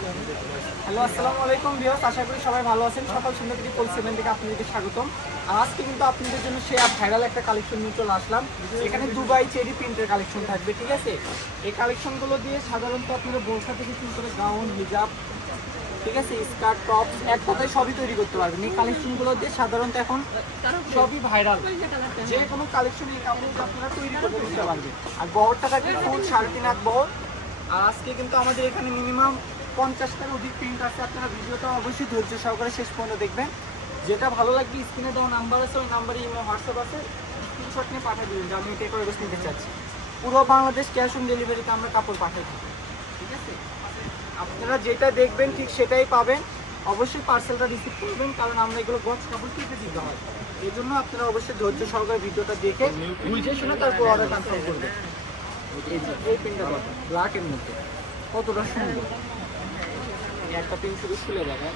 Hello, আসসালামু আলাইকুম viewers, আশা করি সবাই ভালো আছেন। সকাল সন্ধ্যা থেকে পোল 7 থেকে আপনাদেরকে স্বাগতম। আর আজকে কিন্তু আপনাদের জন্য সেই ভাইরাল একটা কালেকশন নিয়ে চলে আসলাম। এখানে দুবাই চেরি প্রিন্টের কালেকশন থাকবে, ঠিক আছে। এই কালেকশনগুলো দিয়ে সাধারণত আপনারা বোরখা থেকে শুরু করে গাউন, হিজাব, ঠিক আছে, স্কার্ট, টপস, এক কথায় সবই তৈরি করতে পারবেন। এই কালেকশনগুলো দিয়ে সাধারণত এখন সবই ভাইরাল। যে কোনো কালেকশন এই কাপড় আপনারা তৈরি করে দিতে পারবেন। আর বহরটা থাকবে ফুল 3.5 হাত বহর। আর আজকে কিন্তু আমাদের এখানে মিনিমাম 50টার অধিক প্রিন্ট আছে। আপনারা ভিডিওটা অবশ্যই ধৈর্য সহকারে শেষ পর্যন্ত দেখবেন। যেটা ভালো লাগবে স্ক্রিনে দেওয়া নাম্বার আছে, ওই নাম্বারে ইমো, হোয়াটসঅ্যাপ আছে, স্ক্রিনশট নিয়ে পাঠিয়ে দেবেন যে আমি এটা করে নিতে চাচ্ছি। পুরো বাংলাদেশ ক্যাশ অন ডেলিভারিতে আমরা কাপড় পাঠাই দিই, ঠিক আছে। আপনারা যেটা দেখবেন ঠিক সেটাই পাবেন। অবশ্যই পার্সেলটা রিসিভ করবেন, কারণ আমরা এগুলো গছ কাপড় কেটে দিতে হয়। এই জন্য আপনারা অবশ্যই ধৈর্য সহকারে ভিডিওটা দেখে বুঝে শুনে তারপর অর্ডার কনফার্ম করবেন। এই প্রিন্টটা ব্ল্যাকের মধ্যে কতটা সুন্দর, একটা পিন শুধু খুলে যাবে।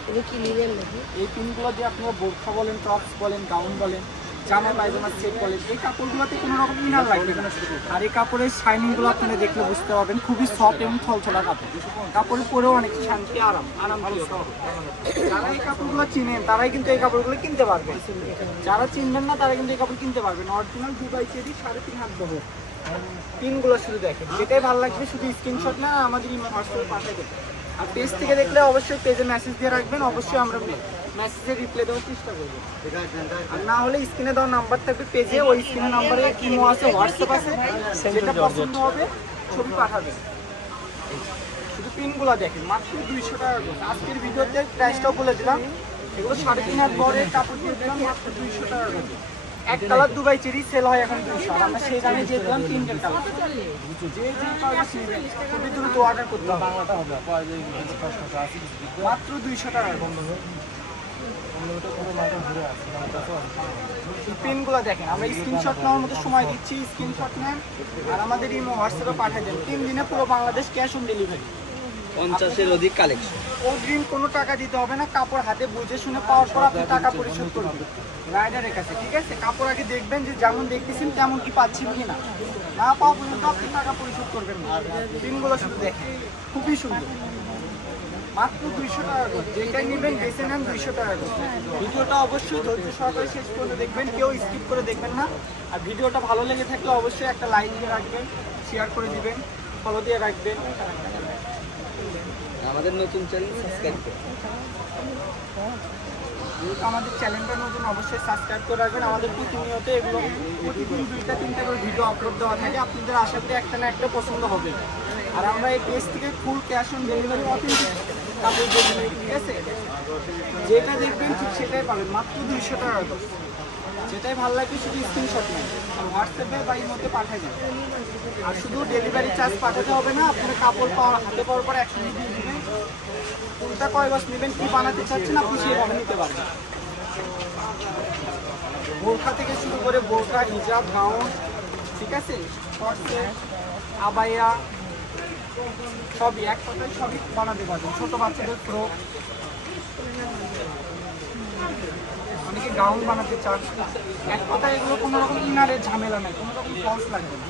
এই পিনগুলো দিয়ে আপনারা বোরখা বলেন, টপস বলেন, গাউন বলেন, জামা পায়জামা সেট বলেন, এই কাপড়গুলোতে কোনো রকম ইনার লাগবে না। আর এই কাপড়ের শাইনিংগুলো আপনারা দেখলে বুঝতে পারবেন, খুবই সফট এবং থলথলা কাপড়। কাপড়ে পরেও অনেক শান্তি, আরাম যারা এই কাপড়গুলো চিনেন তারাই কিন্তু এই কাপড়গুলো কিনতে পারবেন। যারা চিনবেন না তারা কিন্তু এই কাপড় কিনতে পারবেন। অরিজিনাল দুবাই চেরি 3.5 হাত বহর। পিনগুলো শুধু দেখেন, যেটাই ভালো লাগবে শুধু স্ক্রিনশট না আমাদের হোয়াটসঅ্যাপে পাঠিয়ে দেবেন। আর পেজ থেকে দেখলে অবশ্যই পেজে মেসেজ দিয়ে রাখবেন, অবশ্যই আমরা মেসেজে রিপ্লাই দেওয়ার চেষ্টা করবো। আর না হলে স্ক্রিনে দেওয়া নাম্বার থাকবে পেজে, ওই স্ক্রিনের নাম্বারে ইমো আছে, হোয়াটসঅ্যাপ আছে, যেটা পছন্দ হবে ছবি পাঠাবেন। শুধু পিনগুলো দেখেন, মাত্র 200 টাকা। আজকের ভিডিওতে প্রাইসটাও বলে দিলাম, এগুলো 3.5 হাত বরের কাপড় দিয়ে দিলাম মাত্র 200 টাকা। এক কালার দুবাই চেরি সেল হয় এখন 200, আর আমরা সেই দামে দিয়ে দিলাম 3 কালার। যে খুবই দ্রুত অর্ডার করতে হবে, মাত্র 200 টাকা। পিনগুলো দেখেন, আমরা স্ক্রিনশট নেওয়ার মতো সময় দিচ্ছি, স্ক্রিনশট নেন আর আমাদের ইমো, হোয়াটসঅ্যাপে পাঠিয়ে দেন। 3 দিনে পুরো বাংলাদেশ ক্যাশ অন ডেলিভারি। 50-এর অধিক কালেকশন। অগ্রিম কোনো টাকা দিতে হবে না, কাপড় হাতে বুঝে শুনে পাওয়ার পর আপনি টাকা পরিশোধ করবেন রাইডারের কাছে, ঠিক আছে। কাপড় আগে দেখবেন যে যেমন দেখতেছেন তেমন কি পাচ্ছেন কিনা, না পাওয়া পর্যন্ত আপনি টাকা পরিশোধ করবেন না। পিনগুলো শুধু দেখেন, খুবই সুন্দর, মাত্র 200 টাকা করে। যেটাই নেবেন বেছে নেন 200 টাকা করে। ভিডিওটা অবশ্যই ধৈর্য সহকারে শেষ করে দেখবেন, কেউ স্কিপ করে দেখবেন না। আর ভিডিওটা ভালো লেগে থাকলে অবশ্যই একটা লাইক দিয়ে রাখবেন, শেয়ার করে দিবেন, ফলো দিয়ে রাখবেন। আমাদের নতুন চ্যানেল সাবস্ক্রাইব করুন। আমাদের চ্যানেলটা নতুন, অবশ্যই সাবস্ক্রাইব করে রাখবেন। আমাদের প্রতিনিয়ত এগুলো প্রতিদিন 2টা-3টা করে ভিডিও আপলোড দেওয়া থাকে। আপনাদের আশা করি একটা না একটা পছন্দ হবে। আর আমরা এই পেজ থেকে full cash on delivery authentic কাপড় ডেলিভারি, ঠিক আছে। যেটা দেখবেন ঠিক সেটাই পাবেন, মাত্র 200 টাকা করে। যেটাই ভালো লাগবে শুধু স্ক্রিনশট নেন আর হোয়াটসঅ্যাপে বা ইমোতে পাঠিয়ে দেন। আর শুধু ডেলিভারি চার্জ পাঠাতে হবে না, আপনারা কাপড় হাতে পাওয়ার পর 100 দিয়ে দেবেন। কোনটা কয় গজ নেবেন, কি বানাতে চাচ্ছেন আপনি সেইভাবে নিতে পারবেন। বোরখা থেকে শুরু করে বোরখা, হিজাব, গাউন, ঠিক আছে, শর্টসেট, আবায়া, সবই এক কথায় সবই বানাতে পারবেন। ছোট বাচ্চাদের ফ্রক, অনেকে গাউন বানাতে চান। এক কথায় এগুলো কোনো রকম ইনারের ঝামেলা নাই, কোনো রকম ফলস লাগবে না,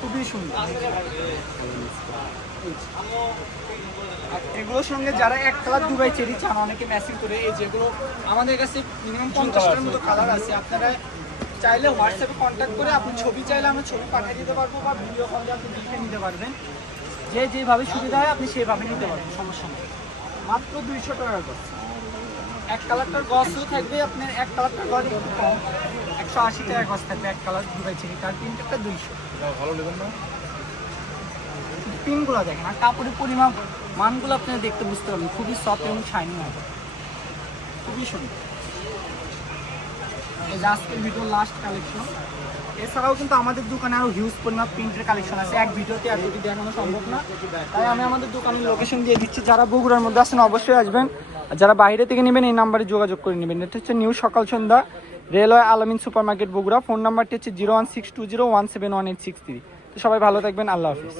খুবই সুন্দর। এগুলোর সঙ্গে যারা এক কালার দুবাই চেরি চান, অনেকে ম্যাচিং করে, এই যেগুলো আমাদের কাছে মিনিমাম 50টার মতো কালার আছে। আপনারা চাইলে হোয়াটসঅ্যাপে কন্ট্যাক্ট করে আপনি ছবি চাইলে আমরা ছবি পাঠিয়ে দিতে পারবো, বা ভিডিও কলে আপনি দেখে নিতে পারবেন। যে যেভাবে সুবিধা হয় আপনি সেভাবে নিতে পারবেন, সমস্যা নেই। মাত্র 200 টাকা গজ। এক কালারটার গজও থাকবে আপনার, এক কালারটার গজ একটু কম, 180 টাকা গজ থাকবে এক কালার দুবাই চেরি। তার প্রিন্টটা 200। ভালো নেবেন না, পিনগুলো দেখেন আর কাপড়ের পরিমাণ মানগুলো আপনারা দেখতে বুঝতে পারবেন, খুবই সফট এবং শাইনিং হবে, খুবই সুন্দর। এই আজকের ভিডিও লাস্ট কালেকশন। এছাড়াও কিন্তু আমাদের দোকানে আরও হিউজ পরিমাণ প্রিন্টের কালেকশন আছে, এক ভিডিওতে এতটি দেখানো সম্ভব না, তাই আমি আমাদের দোকানের লোকেশন দিয়ে দিচ্ছি। যারা বগুড়ার মধ্যে আসেন অবশ্যই আসবেন, আর যারা বাইরে থেকে নেবেন এই নাম্বারে যোগাযোগ করে নেবেন। এটা হচ্ছে নিউ সকাল সন্ধ্যা, রেলওয়ে আলামিন সুপার মার্কেট বগুড়া। ফোন নাম্বারটি হচ্ছে 01620171863। তো সবাই ভালো থাকবেন, আল্লাহ হাফিজ।